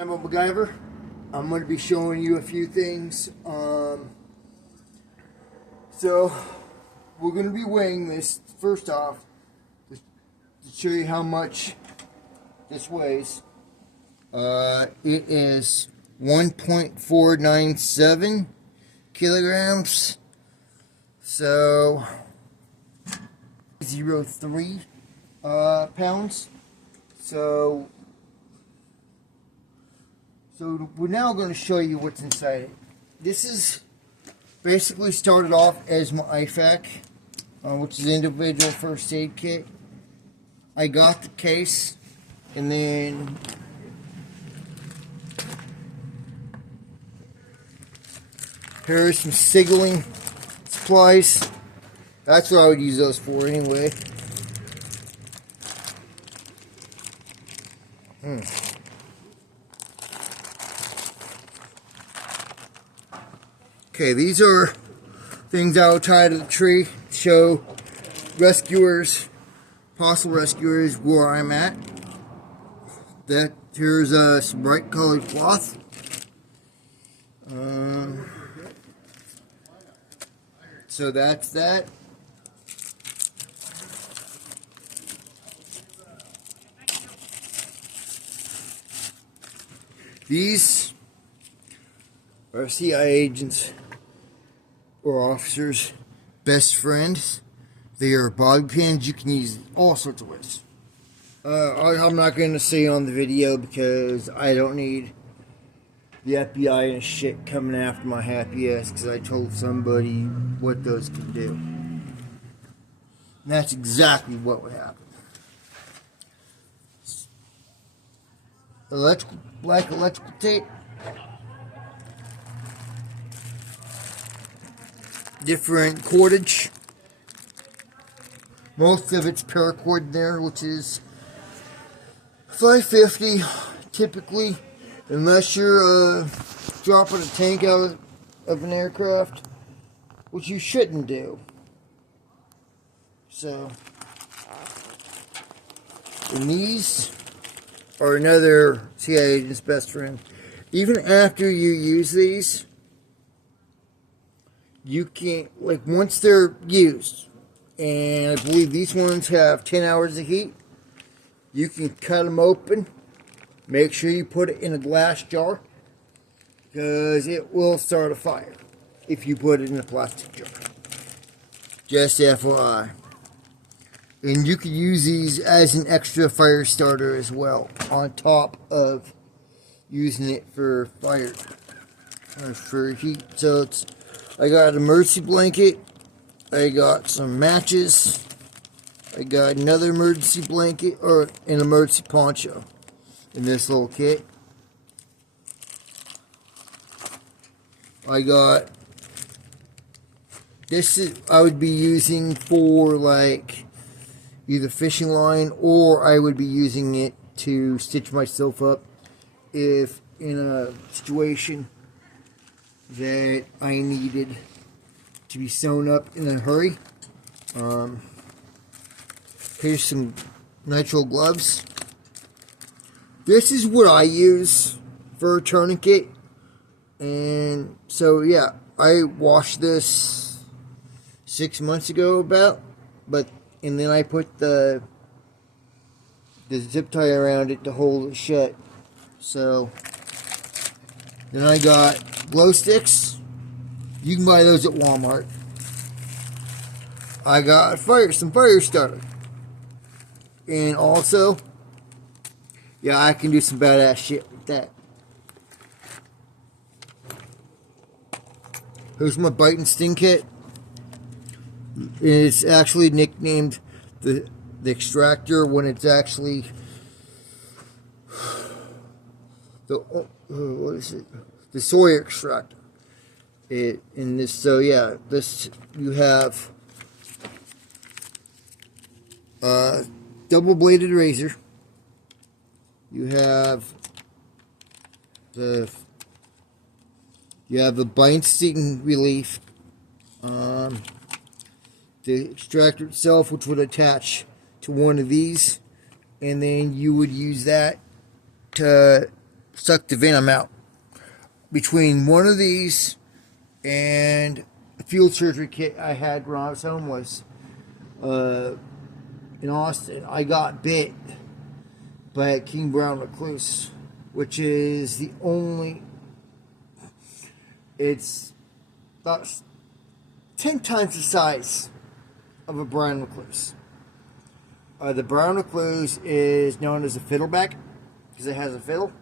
Rambo Macgyver. I'm going to be showing you a few things. So we're going to be weighing this first off to show you how much this weighs. It is 1.497 kilograms. So 0.03 pounds. So we're now going to show you what's inside it. This is basically started off as my IFAK, which is individual first aid kit. I got the case, and then here's some signaling supplies. That's what I would use those for anyway. Okay, these are things I will tie to the tree to show rescuers, possible rescuers, where I'm at. Here's some bright colored cloth. So that's that. These are CIA agents or officers' best friends. They are bobby pins. You can use all sorts of ways. I'm not going to say on the video because I don't need the FBI and shit coming after my happy ass because I told somebody what those can do. And that's exactly what would happen. Black electrical tape. Different cordage. Most of it's paracord there, which is $5.50 typically, unless you're dropping a tank out of an aircraft, which you shouldn't do. So, and these are another CIA agent's best friend. Even after you use these, you can't, like, once they're used, and I believe these ones have 10 hours of heat, you can cut them open. Make sure you put it in a glass jar, because it will start a fire if you put it in a plastic jar. Just FYI. And you can use these as an extra fire starter as well, on top of using it for fire, or for heat. So I got an emergency blanket, I got some matches, I got another emergency blanket, or an emergency poncho in this little kit. I got, I would be using for like either fishing line, or I would be using it to stitch myself up if in a situation that I needed to be sewn up in a hurry. Here's some nitrile gloves. This is what I use for a tourniquet. And so yeah, I washed this 6 months ago about, and then I put the zip tie around it to hold it shut. So then I got glow sticks. You can buy those at Walmart. I got some fire starter. And also, yeah, I can do some badass shit with that. Here's my bite and sting kit. It's actually nicknamed the extractor when it's actually what is it? The soy extractor. In this, so yeah, this you have double-bladed razor. You have the bite and sting relief. The extractor itself, which would attach to one of these, and then you would use that to suck the venom out. Between one of these and a field surgery kit I had when I was homeless in Austin, I got bit by a king brown recluse, which is the only, it's about 10 times the size of a brown recluse. The brown recluse is known as a fiddleback because it has a fiddle.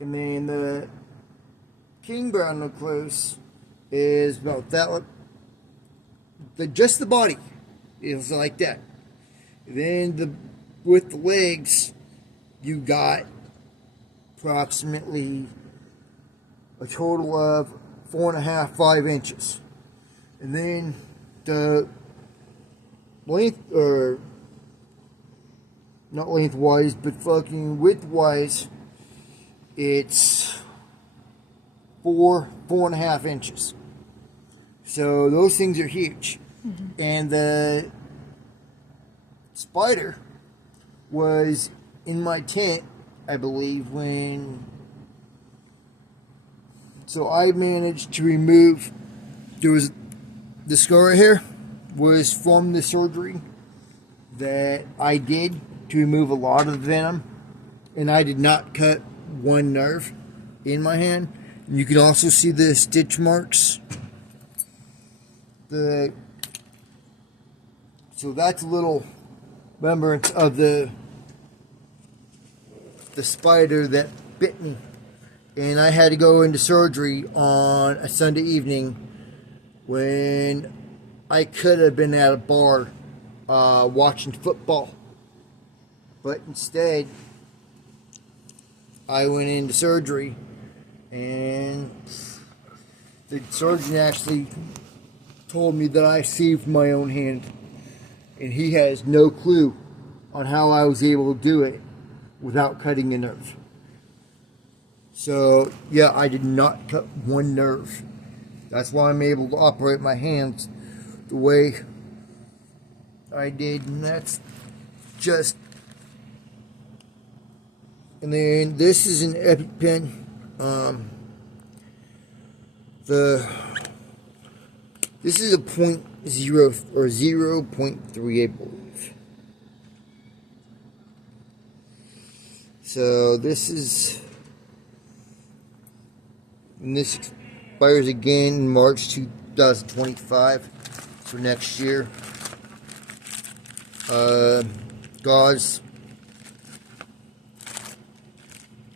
And then the king brown recluse is about that, just the body is like that. And then with the legs, you got approximately a total of 4.5, 5 inches. And then the length, or not lengthwise, but fucking widthwise, it's 4.5 inches. So those things are huge. Mm-hmm. And the spider was in my tent, I believe, so I managed to remove, there was, the scar right here was from the surgery that I did to remove a lot of the venom, and I did not cut one nerve in my hand. And you can also see the stitch marks. So that's a little remembrance of the spider that bit me. And I had to go into surgery on a Sunday evening when I could have been at a bar watching football. But instead, I went into surgery, and the surgeon actually told me that I saved my own hand. And he has no clue on how I was able to do it without cutting a nerve. So, yeah, I did not cut one nerve. That's why I'm able to operate my hands the way I did. And that's just... And then this is an EpiPen. This is a 0.0 or 0.3, I believe. So this is, and this expires again in March 2025, so next year. Gauze,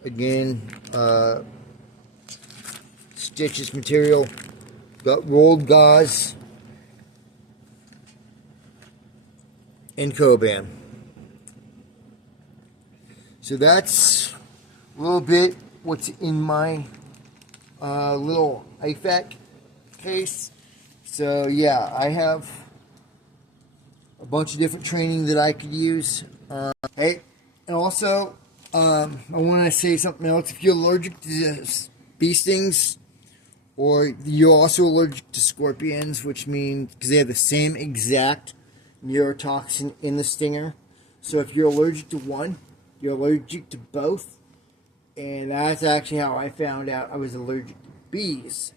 again, stitches material, got rolled gauze, and Coban. So that's a little bit what's in my little IFAK case. So yeah, I have a bunch of different training that I could use. Hey, and also I want to say something else. If you're allergic to bee stings, or you're also allergic to scorpions, which means because they have the same exact neurotoxin in the stinger. So if you're allergic to one, you're allergic to both. And that's actually how I found out I was allergic to bees,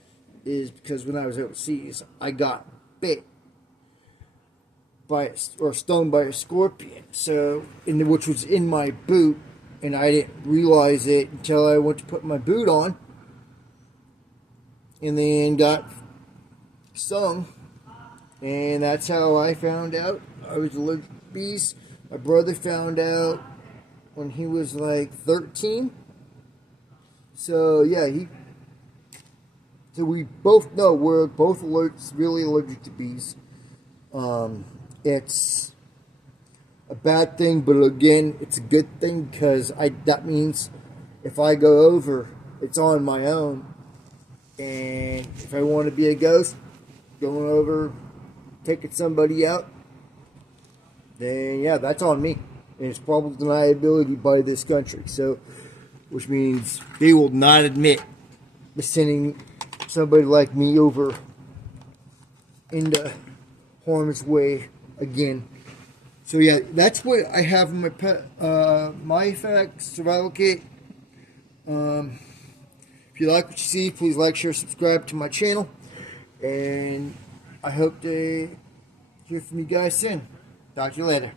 is because when I was overseas, I got bit by or stung by a scorpion. So, which was in my boot, and I didn't realize it until I went to put my boot on, and then got stung. And that's how I found out I was allergic to bees. My brother found out when he was like 13. So yeah, so we both know we're both really allergic to bees. It's a bad thing, but again, it's a good thing because that means if I go over, it's on my own. And if I want to be a ghost, going over, taking somebody out, then yeah, that's on me. And it's probable deniability by this country. So, which means they will not admit sending somebody like me over into harm's way again. So yeah, that's what I have in my IFAK survival kit. If you like what you see, please like, share, subscribe to my channel. And I hope to hear from you guys soon. Talk to you later.